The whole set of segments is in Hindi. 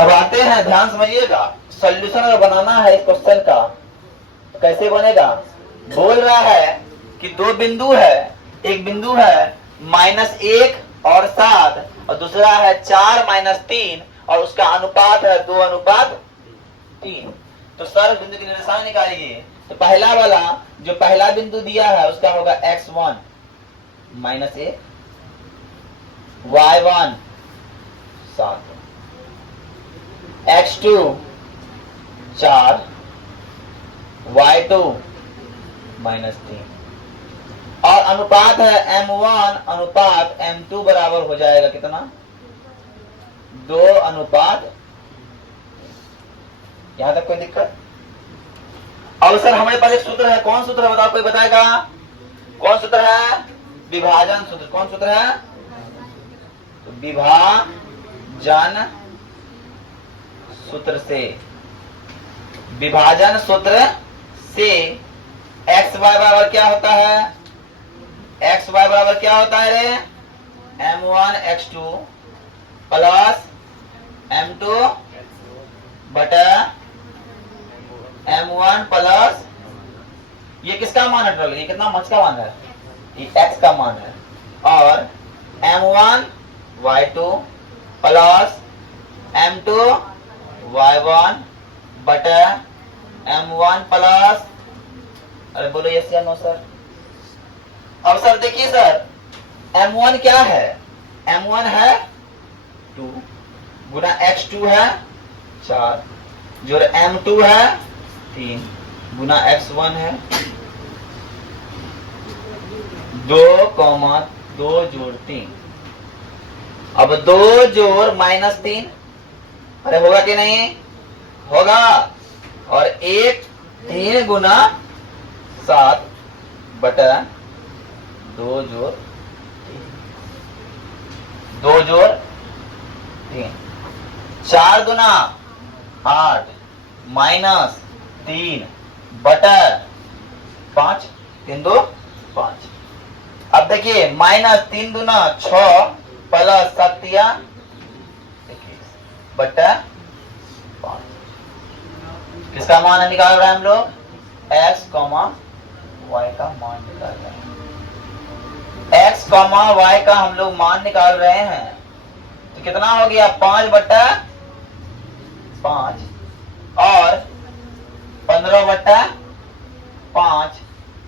अब आते हैं, ध्यान समझिएगा, सॉल्यूशन अगर बनाना है इस क्वेश्चन का तो कैसे बनेगा। बोल रहा है कि दो बिंदु है, एक बिंदु है -1 और 7 और दूसरा है 4 - 3 और उसका अनुपात है 2:3। तो सर बिंदु की निर्देशांक निकालिए। तो पहला वाला जो पहला बिंदु दिया है उसका होगा x1 -1, y1 7, x2 4, y2 -3 और अनुपात है m1 अनुपात m2 बराबर हो जाएगा कितना, 2:। यहां तक कोई दिक्कत। अब सर हमारे पास एक सूत्र है, कौन सूत्र है बताओ, कोई बताएगा कौन सूत्र है, विभाजन सूत्र। कौन सूत्र है, तो विभाजन सूत्र से, विभाजन सूत्र से x y बराबर क्या होता है, x y बराबर क्या होता है रे, m1 x2 प्लस m2 बटा m1 प्लस, ये किसका मान है टोटल, ये कितना मच का मान है, ये x का मान है, और m1 y2 plus m2 y1 बटा m1 प्लस, अरे बोलो यस या नो सर। अब सर देखिए सर, m1 क्या है, m1 है 2 गुना x2 है 4 जो m2 है 3 गुना x1 है 2,2 जोड़ 3। अब 2 जोड़ -3, अरे होगा कि नहीं, होगा। और 1 3 गुना 7 बटा 2 जोड़ 3, 4 गुना 8 -3 बटा 5, 3 2 5। अब देखिए -3 दुना 6 प्लस 7 21 बटा 5। किसका मान निकाल रहे हैं हम लोग, x, y का मान निकाल रहे हैं। x, y का हम लोग मान निकाल रहे हैं, तो कितना हो गया 5 बटा 5 और 15 बटा 5।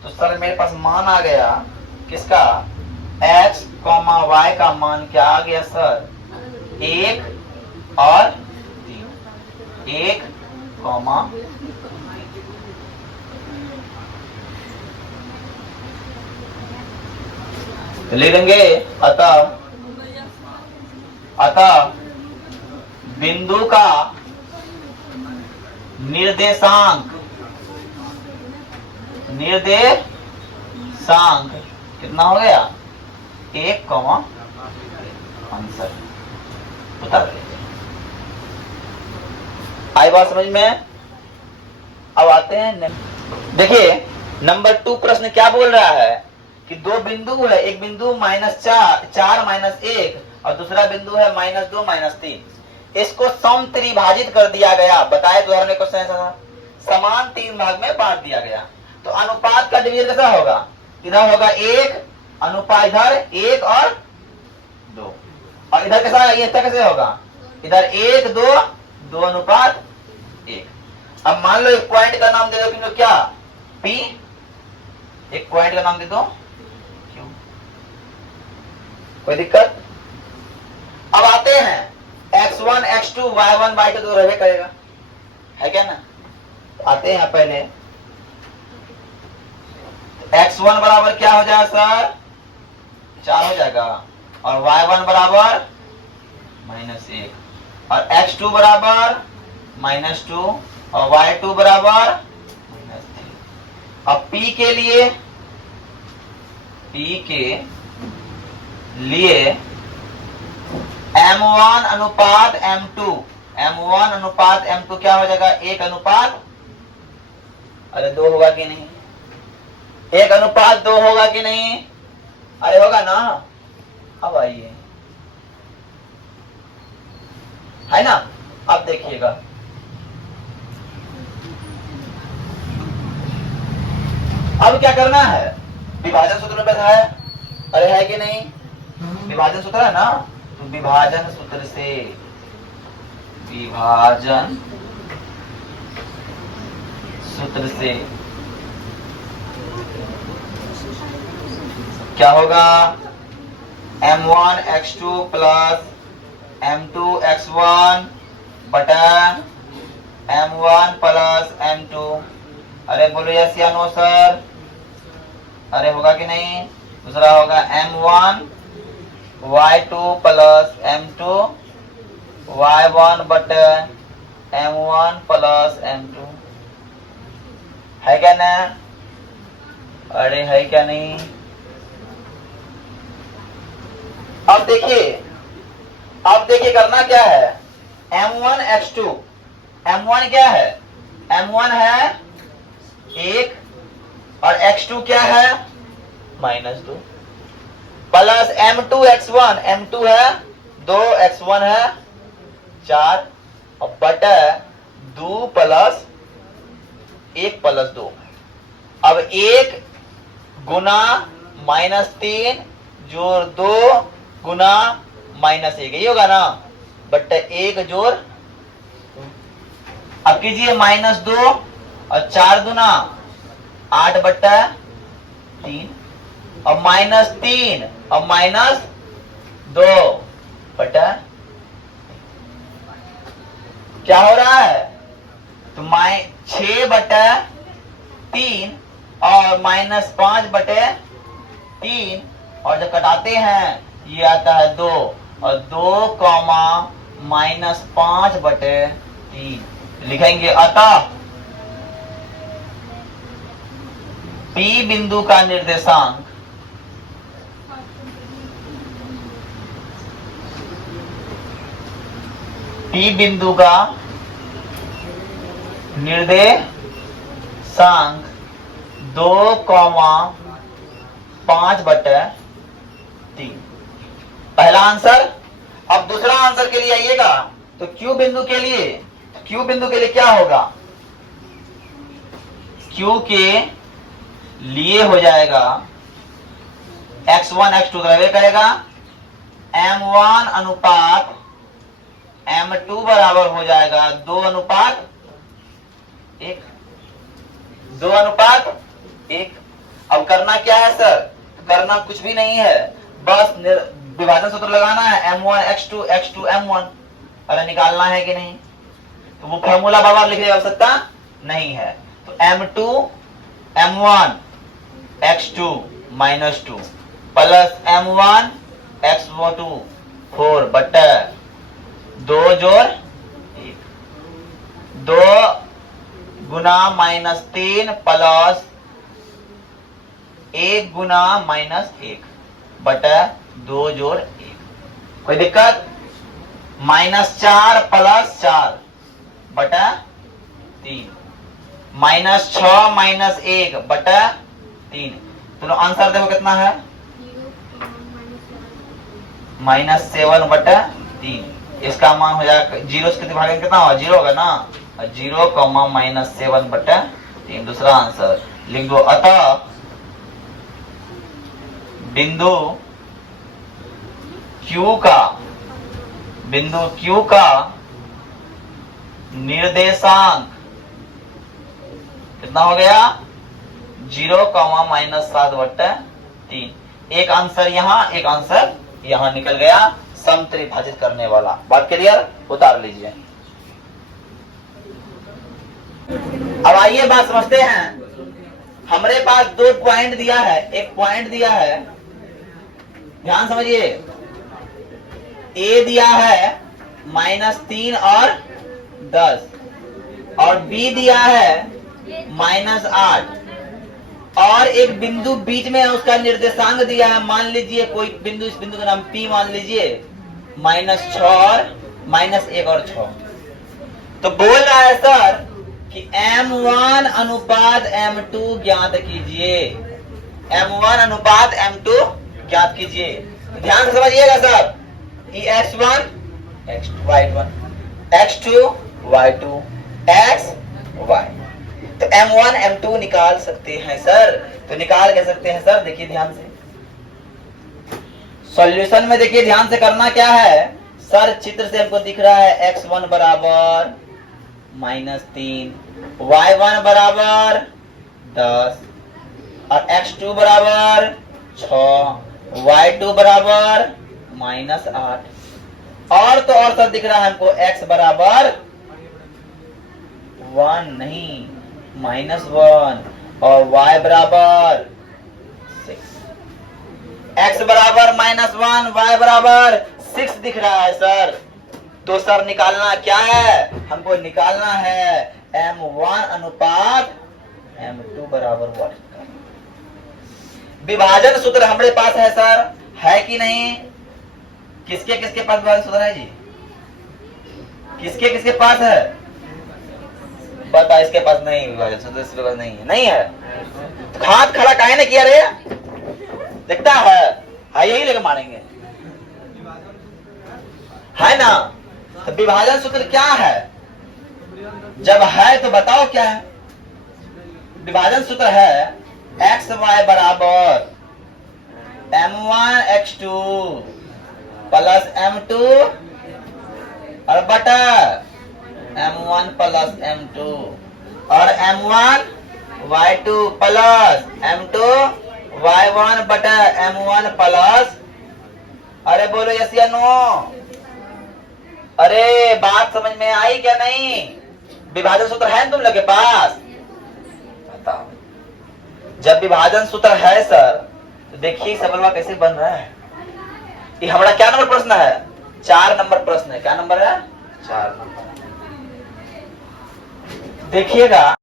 तो सर मेरे पास मान आ गया किसका, x, y का मान क्या आ गया सर, 1 और 3, 1, तो ले लेंगे। अतः बिंदु का निर्देशांक कितना हो गया, 1, आंसर बता रहे। आई बात समझ में। अब आते हैं, देखिए नंबर 2 प्रश्न क्या बोल रहा है कि दो बिंदु है, एक बिंदु -4 -1 और दूसरा बिंदु है -2 -3। इसको सम त्रिभाजित कर दिया गया। बताए तो में क्वेश्चन ऐसा था, समान 3 भाग में बांट दिया गया। तो अनुपात का डिवीजन कैसा होगा, इधर होगा 1 अनुपात, इधर 1 और 2, और इधर कैसा, ये कैसे होगा, इधर 1 2 2 अनुपात 1। अब मान लो एक पॉइंट का नाम दे दो कि क्या, P, एक पॉइंट का नाम दे दो Q। कोई दिक्कत। अब आते हैं x1 x2 y1 y2 तो रहने करेगा, है क्या ना। आते हैं पहले, x1 बराबर क्या हो जाएगा सर, 4 हो जाएगा, और y1 बराबर -1 और x2 बराबर -2 और y2 बराबर -3। अब P के लिए m1 अनुपात m2 क्या हो जाएगा, 1 अनुपात, अरे 2 होगा कि नहीं, 1 अनुपात 2 होगा कि नहीं, अरे होगा ना। अब आइए, है ना, अब देखिएगा, अब क्या करना है, विभाजन सूत्र में बैठा है, अरे है कि नहीं, विभाजन सूत्र है ना, तो विभाजन सूत्र से, विभाजन सूत्र से क्या होगा, m1 x2 plus m2 x1 बटा m1 प्लस m2। अरे बोलो यस या नो सर, अरे होगा कि नहीं। दूसरा होगा m1 y2 plus m2 y1 बटे m1 प्लस m2, है क्या ना, अरे है क्या नहीं। अब देखिए करना क्या है, m1 x2, m1 क्या है, m1 है 1 और x2 क्या है -2 प्लस m2 x1, m2 है 2, x1 है 4 और बटा 2 प्लस 1 प्लस 2। अब 1 गुना -3 जोड़ 2 गुना -1, यही होगा ना, बट्टा 1 जोड़, अब कीजिए -2 और 4 दुना 8 बट्टा 3 और -3 और -2 बट्टा, क्या हो रहा है, तो 6 बटे 3 और -5 बटे 3 और जब कटाते हैं ये आता है 2 और 2 कॉमा -5 बटे 3 लिखेंगे। अतः P बिंदु का निर्देशांक P बिंदु का निर्देशांक 2,5 बटे 3, पहला आंसर। अब दूसरा आंसर के लिए आइएगा, तो Q बिंदु के लिए क्या होगा, Q के लिए हो जाएगा x1 x2 द्रव्य करेगा, m1 अनुपात m2 बराबर हो जाएगा 2:1, 2:1। अब करना क्या है सर, करना कुछ भी नहीं है, बस विभाजन सूत्र लगाना है, m1 x2 x2 m1, अरे निकालना है कि नहीं, तो वो फॉर्मूला बार बार लिखने की आवश्यकता नहीं है। तो m2 m1 x2 -2 plus m1 x2 4 बटे 2 जोड़ 1, 2 गुना -3 प्लस 1 गुना -1 बटे 2 जोड़ 1, कोई दिक्कत, -4 प्लस 4 बटा 3, -6 -1 बटा 3, तो आंसर देखो कितना है, -7 बटा 3। इसका मान हो जाएगा 0 से भागे कितना होगा, 0 होगा ना, 0, -7 बटा 3। दूसरा आंसर लिख दो। अतः बिंदु Q का निर्देशांक कितना हो गया, 0, -7 बट्टा 3। एक आंसर यहाँ, एक आंसर यहाँ निकल गया, समत्रिभाजित करने वाला। बात क्लियर, उतार लीजिए। अब आइए बात समझते हैं। हमारे पास 2 पॉइंट दिया है, एक पॉइंट दिया है, ध्यान समझिए, A दिया है -3 और 10 और B दिया है -8 और एक बिंदु बीच में है, उसका निर्देशांक दिया है, मान लीजिए कोई बिंदु, इस बिंदु का नाम P मान लीजिए, -6 और -1 और 6। तो बोल रहा है सर कि m1 अनुपात m2 ज्ञात कीजिए, m1 अनुपात m2 ज्ञात कीजिए। ध्यान से समझिएगा sir, x1 x2 y1 x2 y2 x y। तो m1 m2 निकाल सकते हैं सर। तो निकाल कह सकते हैं सर, देखिए ध्यान से सॉल्यूशन में, देखिए ध्यान से करना क्या है सर। चित्र से हमको दिख रहा है x1 बराबर -3, y1 बराबर 10 और x2 बराबर 6, y2 बराबर -8। और तो और सर दिख रहा है हमको x बराबर 1 नहीं -1 और y बराबर 6। x बराबर -1 y बराबर 6 दिख रहा है सर। तो सर निकालना क्या है, हमको निकालना है m1 अनुपात m2 बराबर 1। विभाजन सूत्र हमारे पास है सर, है कि नहीं? किसके किसके पास विभाजन सूत्र है जी? किसके किसके पास है? बता, इसके पास नहीं विभाजन सूत्र, इसके पास नहीं है। नहीं है तो हाथ खड़ा काहे ने किया रे? दिखता है, यही लेके मारेंगे, है ना? तो विभाजन सूत्र क्या है? जब है तो बताओ क्या है? विभाजन सूत्र है एक्स वाई बराबर m1 x2 प्लस m2 और बटा m1 प्लस m2 और m1 y2 plus m2 y1 बटा m1 प्लस, अरे बोलो यस या नो? अरे बात समझ में आई क्या नहीं? विभाजन सूत्र है तुम लोग के पास? बताओ। जब विभाजन सूत्र है सर तो देखिए सवाल कैसे बन रहा है। ये हमारा क्या नंबर प्रश्न है? 4 नंबर प्रश्न है। क्या नंबर है? 4 नंबर। देखिएगा